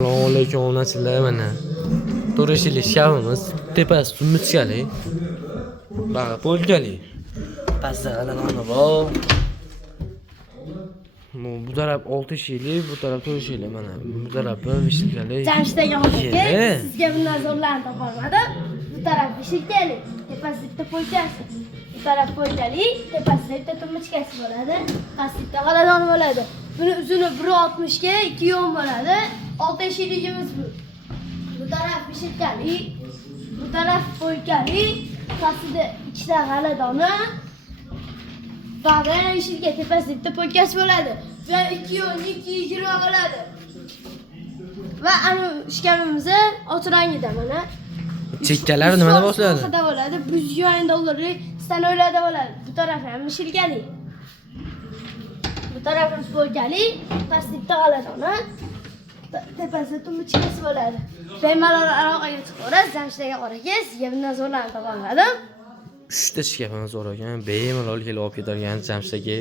Assalomualaikum onachilar, mana to'rashili shavimiz tepasi tumichkali baga polkali pastda g'alanoni bor. Bu taraf 6 shili, bu taraf 4 shili, mana bu tarafi vishilkali. Jamshidagi aka, sizga bundan zo'rlarni topolmadim. Bu taraf vishilkali, tepasida bitta polkasi. Bu taraf polkali, tepasida bitta tumichkasi bo'ladi. Pastda g'alanoni bo'ladi. Buni uzuni 1.60 ga 2.10 bo'ladi. 6 shilligimiz bu. Bu taraf vishilkali, bu taraf polkali, pastida ikkita g'aladoni. Bag'dan vishilga tepasida bitta polkasi bo'ladi. Va 2.10 2.20 bo'ladi. Va ana ishkamimiz oturangida mana. Chekkalari nimada boshlanadi? Xida bo'ladi. Bu $100 stanoylarda bo'ladi. Bu taraf ham mishilgali. Bu tarafimiz bo'lgali, pastda g'aladoni, tepasida tumichkasi bo'ladi. Bemalol aloqaga chiqaverasiz, Jamshidga qoraga, sizga bundan zo'rlarni topolmadim. 3 ta shkafimiz bor ekan, bemalol kelib olib ketadigan Jamshidga.